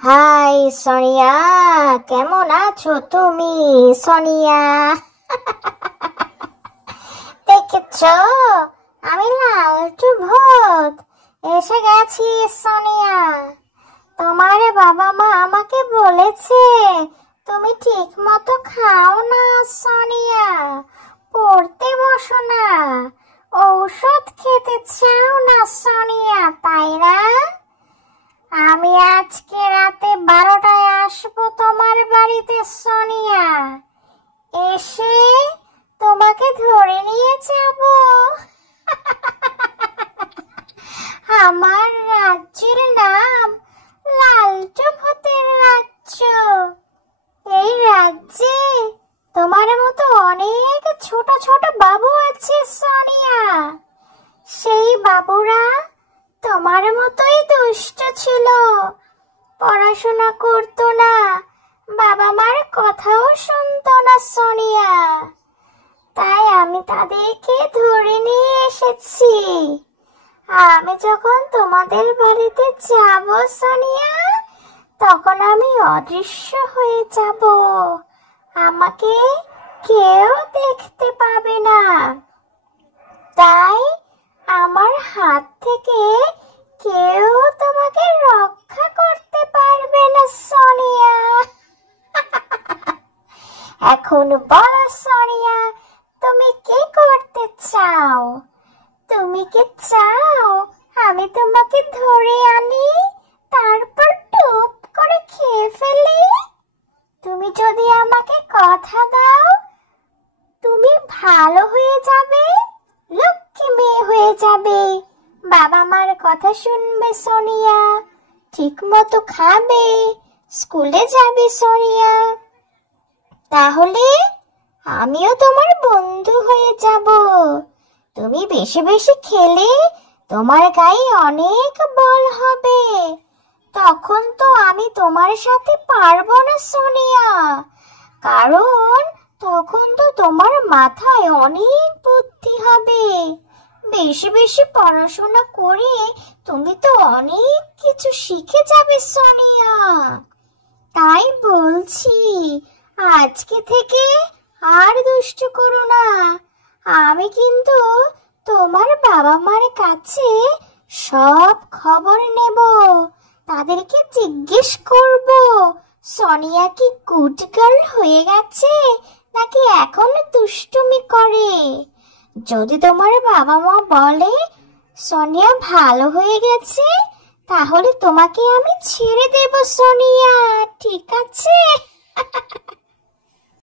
High Sonia, কেমন আছো তুমি? সোনিয়া দেখেছো, আমি লালটু ভূত এসে গেছি। সোনিয়া, তোমার বাবা মা আমাকে বলেছে তুমি ঠিক মতো খাও না। সোনিয়া, পড়তে বসো না, ঔষধ খেতে চাও না। সোনিয়া, তাই না? আমি আজকে রাতে 12টায় আসবো তোমার বাড়িতে। সোনিয়া, এসে তোমাকে ধরে নিয়ে যাব। আমার রাজ্যের নাম লালটু ভূতের রাজ্য। এই রাজ্যে তোমার মতো অনেক ছোট ছোট বাবু আছে। সোনিয়া, সেই বাবুরা তোমার মতোই দুষ্ট ছিল, পড়াশোনা করতো না, বাবা মার কথাও শুনতো না। সোনিয়া, তাই আমি তাদেরকে ধরে নিয়ে এসেছি। আমি যখন তোমাদের বাড়িতে যাব সোনিয়া, তখন আমি অদৃশ্য হয়ে যাব, আমাকে কেউ দেখতে পাবে না। তাই আমার হাত থেকে কেউ তোমাকে রক্ষা করতে পারবে না। সোনিয়া, এখন বলো সোনিয়া, তুমি কি করতে চাও? তুমি কি চাও আমি তোমাকে ধরে আনি, তারপর টুপ করে খেয়ে ফেলি? তুমি যদি আমাকে কথা দাও, তুমি ভালো হয়ে যাবে, লক্ষ্মী মেয়ে হয়ে যাবে, বাবা মার কথা শুনবে। সোনিয়া, ঠিক মতো খাবে, স্কুলে যাবে। সোনিয়া, তাহলে আমিও তোমার বন্ধু হয়ে যাব। তুমি বেশি বেশি খেলে তোমার গায়ে অনেক বল হবে, তখন তো আমি তোমার সাথে পারবো না। সোনিয়া, কারণ তখন তো তোমার মাথায় অনেক বুদ্ধি হবে। বেশি বেশি পড়াশোনা করে তুমি তো অনেক কিছু শিখে যাবে। সোনিয়া, তাই বলছি, আজকে থেকে আর দুষ্টু করো না। আমি কিন্তু তোমার বাবা মার কাছে সব খবর নেব, তাদেরকে জিজ্ঞেস করব সোনিয়া কি গুড গার্ল হয়ে গেছে নাকি এখনো দুষ্টুমি করে। যদি তোমার বাবা মা বলে সোনিয়া ভালো হয়ে গেছে, তাহলে তোমাকে আমি ছেড়ে দেব। সোনিয়া, ঠিক আছে?